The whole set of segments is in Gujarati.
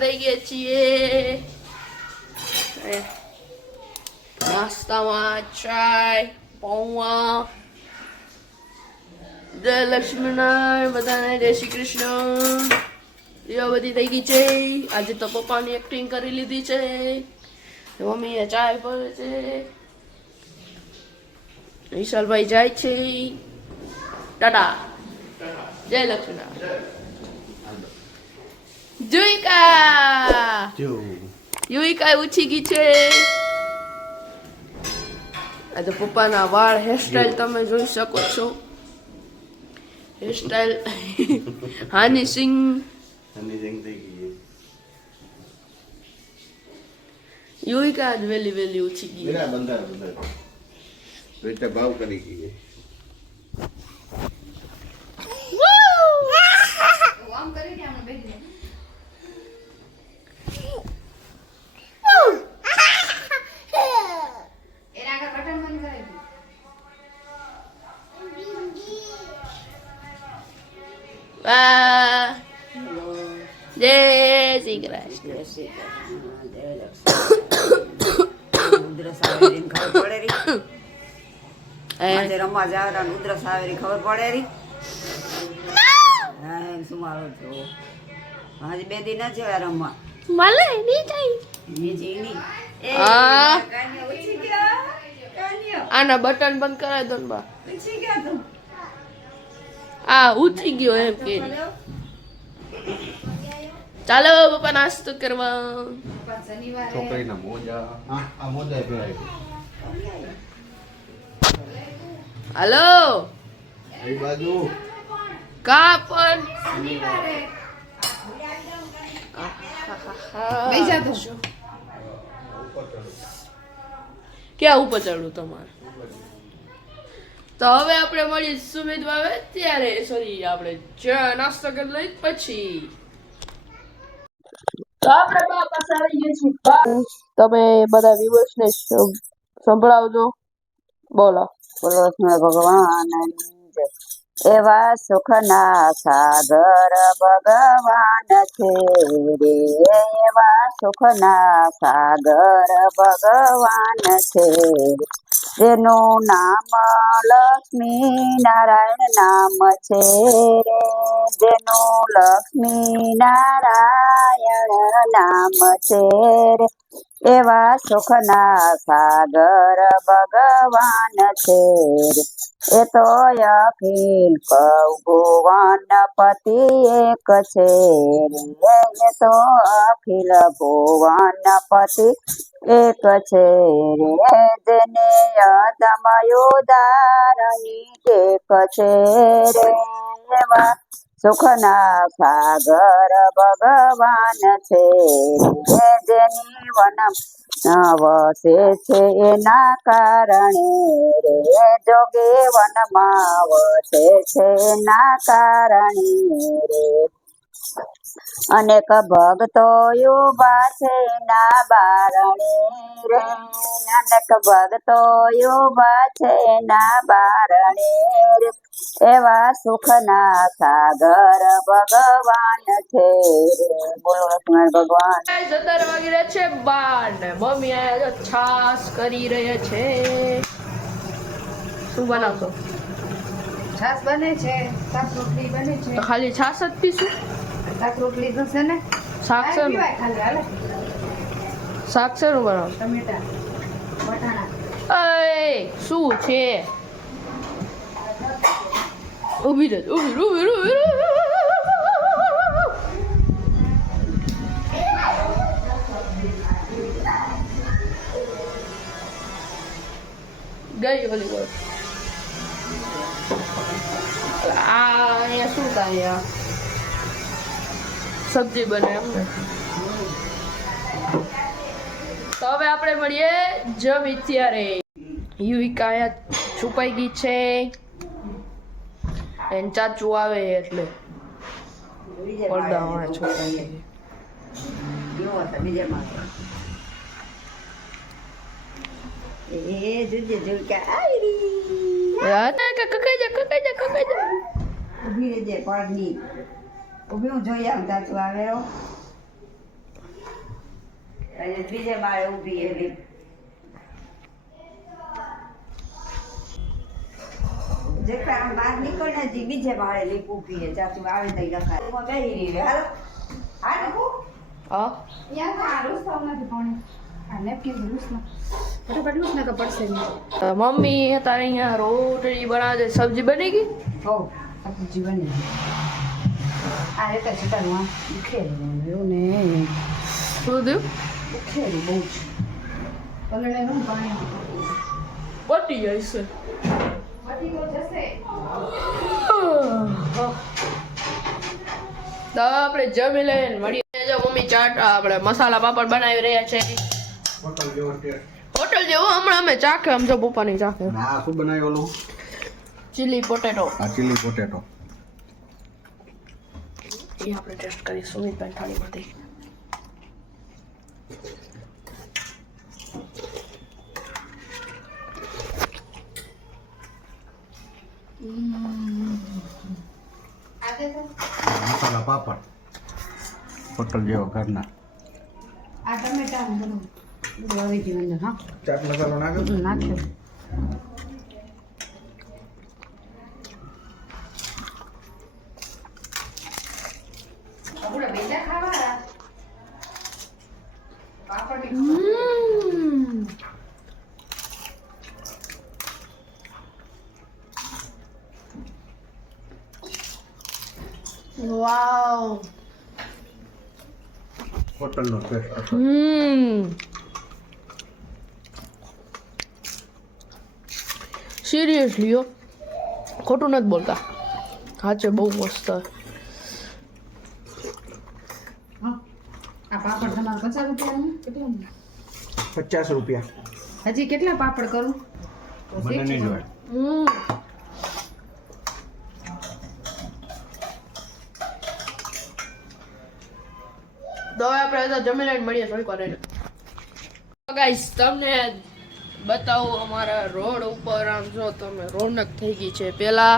તૈયાર થઈ ગયા છીએ. નાસ્તામાં ચાય પૌવા. જય લક્ષ્મીનારાયણ બધાને, જય શ્રી કૃષ્ણ. એ બધી થઈ ગઈ છે. આજે તો પપ્પાની એક્ટિંગ કરી લીધી છે. મમ્મીએ ચાય ભરે છે. વિશાલભાઈ જાય છે. ટાટા. જય લક્ષ્મીનારાયણ. યુવિકા ઉછી ગઈ છે. આજે પપ્પાના વાળ હેરસ્ટાઈલ તમે જોઈ શકો છો. હેરસ્ટાઈલ હાની સિંગ થઈ ગઈ. યુવિકા આજ વેલી ઉછી ગઈ. ભાવ કરી ગઈ. જય શ્રી કૃષ્ણ. રમવા જાવ ઉધરસ આવેલી ખબર પડે રી. શું મારો છો હજી 2 દિન જ રમવા માલે નહીં જાય. આના બટન બંધ કરાવી દો ને બા. આ ઉતરી ગયો એમ કે. ચાલો પપ્પા નાસ્તો કરવા. છોકરીના મોજા આ મોજા પહેરાય. હાલો એ બાજુ કા પણ ક્યાં ઉપર ચડવું તમારે? તો હવે આપણે મળીએ સુમિત ભાવે ત્યારે. સોરી, આપણે ચા નાસ્તો કરી લઈ પછી. તો આપણે બા પાસે આવી ગયા છીએ. તમે બધા વિવર્સને સંભળાવજો. બોલો. ભગવાન એવા સુખના સાગર ભગવાન છે રે. એવા સુખના સાગર ભગવાન છે. જેનું નામ લક્ષ્મી નારાયણ નામ છે રે. જેનું લક્ષ્મી નારાયણ નામ છે રે. એવા સુખના સાગર ભગવાન છે રે. એ તો અખિલ ભુવન પતિ એક છે રે. એ તો અખિલ ભુવન પતિ એક છે રે. જેને અધમયુદારની ટેક છે રે. એવા સુખના સાગર ભગવાન છે રે. જેની વન વસે છે એના કારણે રે. જોગે વનમાં વસે છે એના કારણે રે. અનેક ભક્તો યુવા છે ના બારણે રે. અનેક ભક્તો યુવા છે ના બારણે રે. એવા સુખના સાગર ભગવાન છે રે. બોલો લક્ષ્મણ ભગવાન. 17 વાગી રહ્યા છે 12 ને મમ્મી આયા છાસ કરી રહ્યા છે. શું બનાવશો? છાસ બને છે, શાક રોટલી બને છે. તો ખાલી છાસ જ પીશું? શાક રોટલી તો છે ને. શાક છે ખાલી હાલે. શાક છે નું બનાવો? ટમેટા વટાણા. એ શું છે? ઊભી રહે, ઊભી. ગઈ ઓલી બોલ. અહીંયા શું થાય? સબ્જી બને એમ ને. તો હવે આપણે મળીએ જમી ત્યારે. યુવિકા અહીંયા છુપાઈ ગઈ છે. એને ચાચુ આવે એટલે પડદામાં છુપાઈ ગઈ. એ જોજે જોકે આવી કકાઈ જા. ઊભી રહેજે પડની. ઊભી હું જોઈ આવું તાતું આવે. અને બીજે માળે ઊભી એ લીપ. જેટલા આમ બહાર નીકળને હજી બીજે માળે લીપ ઊભી હે. જાતું આવે તઈ લખાય. હું બેહી રહી હાલો. હાલો હું. હા યા તો આ રૂસતા નથી પાણી. આ નેપકિન રૂસના. ફટાફટ રૂસ ના પડશે નહીં. મમ્મી તારે અહીંયા રોટલી બનાવે છે. સબ્જી બની ગઈ? હો સબ્જી બની. આ રીતે ચિકન માં ઉખેરું ને શું થયું? ઉખેરું બહુ જ. પલળે નું પાણી પતી જાય છે. બધી તો જશે. તો આપણે જમી લઈને મળીએ. જો મમ્મી ચાટ આપણે મસાલા પાપડ બનાવી રહ્યા છે. હોટલ જેવો ટેસ્ટ. હોટલ જેવો હમણાં અમે ચાખે આમ જો પપ્પાની ચાખે. આ શું બનાવ્યું ઓલું? ચીલી પોટેટો આ ચીલી પોટેટો. એ આપણે ટેસ્ટ કરીએ સુમિતભાઈ થાળીમાંથી. આતે તો મસાલા પાપડ હોટલ જેવો ઘરના. આ ટમેટા બધું આવી ગયું અંદર. હા ચાટ મસાલો નાખ્યો. નાખ્યો. આપણે બેટા ખાવા પાપડ વાવ. હોટલનો ટેસ્ટ. સિરિયસલી હો, ખોટું નથી બોલતા. સાચે બહુ મસ્ત. હા આ પાપડ તમારે 50 રૂપિયાનું કેટલા? 50 રૂપિયા. હજી કેટલા પાપડ કરું? મને નહીં જોવાય. તો આપણે તો જમી લઈને મળીએ થોડીક વાર રહીને. ગાઈસ તમને બતાવું અમારા રોડ ઉપર આમ જો તમે રોનક થઈ ગઈ છે. પેલા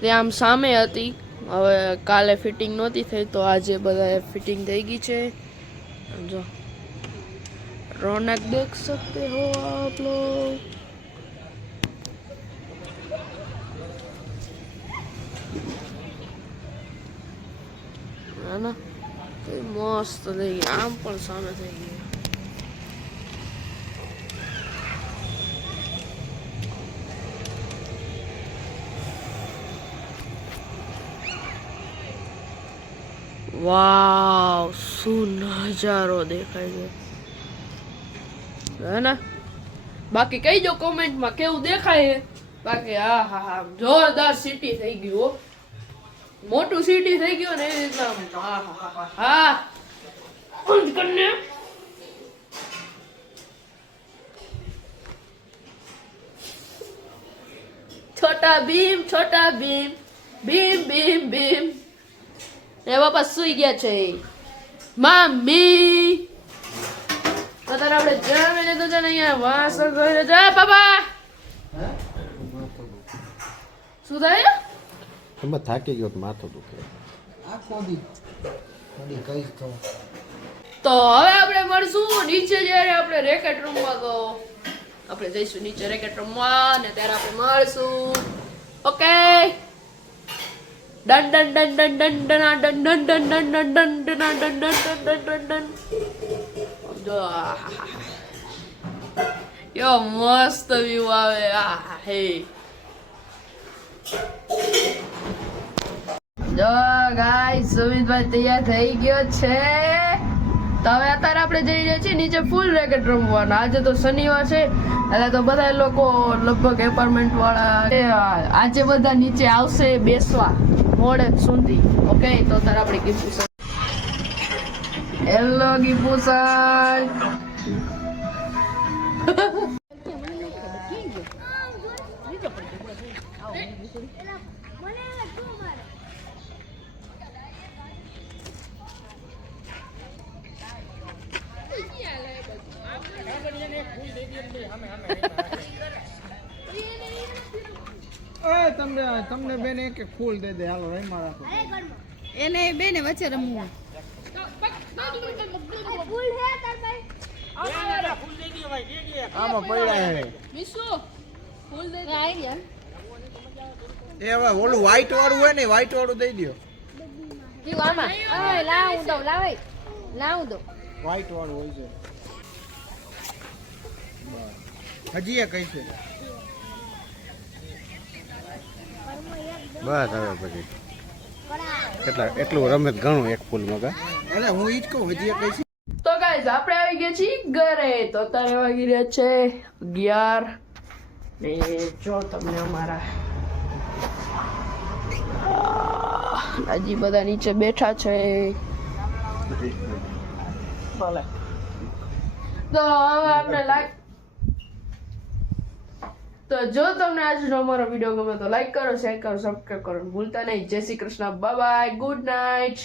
તે આમ સામે હતી, હવે કાલે ફિટિંગ નહોતી થઈ તો આજે બધા ફિટિંગ થઈ ગઈ છે. જો रौनक देख सकते हो आप लोग. है ना तो मस्त થઈ ગઈ. આમ પણ સામે થઈ ગઈ. વાવ શું નજારો દેખાય છે હે ને. બાકી કહીજો કોમેન્ટમાં કેવું દેખાય છે. બાકી હા હા હા જોરદાર સિટી થઈ ગયું હો. મોટું સિટી થઈ ગયું ને એ રીતના. હા હા હા હા બંધ કરને. છોટા ભીમ ભીમ ભીમ ભીમ. એ બાપા સુઈ ગયા છે મમ્મી. તો તારે આપણે જમી લીધું છે ને અહીંયા વાસણ ધોઈને જા બાબા. શું થાય? તમે થાકી ગયો તો માથું દુખે. તો હવે આપણે મળશું નીચે જ્યારે આપણે રેકેટ રમવા. તો આપણે જઈશું નીચે રેકેટ રમવા ને ત્યારે આપણે મળશું. Okay done done done done done done done done done done done done done done done done done. જો યો મસ્ત વ્યૂ આવે. આ હે જો ગાઈસ સુમિતભાઈ તૈયાર થઈ ગયો છે. તો હવે અત્યારે આપણે જઈ રહ્યા છીએ નીચે ફૂલ રેકેટ રમવાના. આજે તો શનિવાર છે એટલે તો બધા લોકો લગભગ એપાર્ટમેન્ટ વાળા આજે બધા નીચે આવશે બેસવા મોડે સુધી. ઓકે તો અત્યારે આપણે ગીપુસન. હેલો ગીપુસન. તમને બેન એક ફૂલ દે દે. હાલો રહીમાં રાખો. એને બેને વચ્ચે રમવું. फूल है तार भाई આમાં પડ્યા હે વિશુ ફૂલ દે દે આઈ ગયા એ હવે ઓલું વ્હાઈટ વાળું હોય ને વ્હાઈટ વાળું દઈ દ્યો જીવ આમાં ઓય લાવું દો લાવે લાવું દો વ્હાઈટ વાળું હોય છે હજી એ કઈ છે બસ હવે પછી એટલું રમત ઘણું એક ફૂલમાં કા અરે હું ઈ જ કહું હજી એ કઈ છે તો ગાઈઝ આપણે આવી ગયા છીએ ઘરે તો અત્યારે વાગી રહ્યા છે 11 ને જો તમને અમારા હજી બધા નીચે બેઠા છે ભલે તો હવે આપણે લાઈક તો જો તમને આજનો અમારો વિડીયો ગમે તો લાઈક કરો શેર કરો સબસ્ક્રાઇબ કરો ભૂલતા નહીં જય Shri Krishna bye bye good night